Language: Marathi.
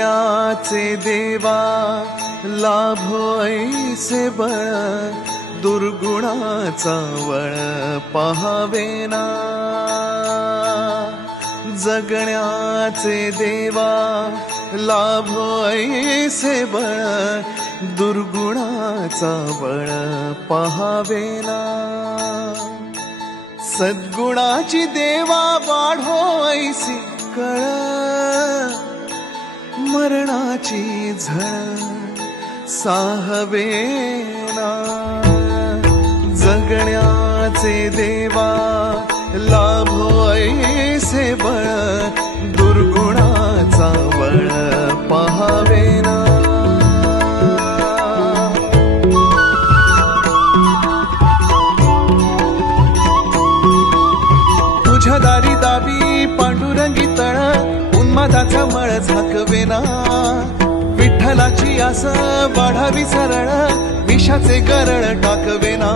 त्याचे देवा लाभो ऐसे बळ, दुर्गुणाचा वळ पहावेना. जगण्याचे देवा लाभो ऐसे बळ, दुर्गुणाचा बळ पहावेना. सद्गुणाची देवा वाढो ऐसी कळ, मरणाची झळ साहवेना. जगण्याचे देवा लाभो ऐसे बळ, दुर्गुणाचा बळ पहावेना. तुझ्या दारी दावी पांडुरंगी तळ, उन्मादाचा मळ झाकवेना. विठ्ठलाची आस वाढावी सरळ, विषाचे गरळ टाकवेना.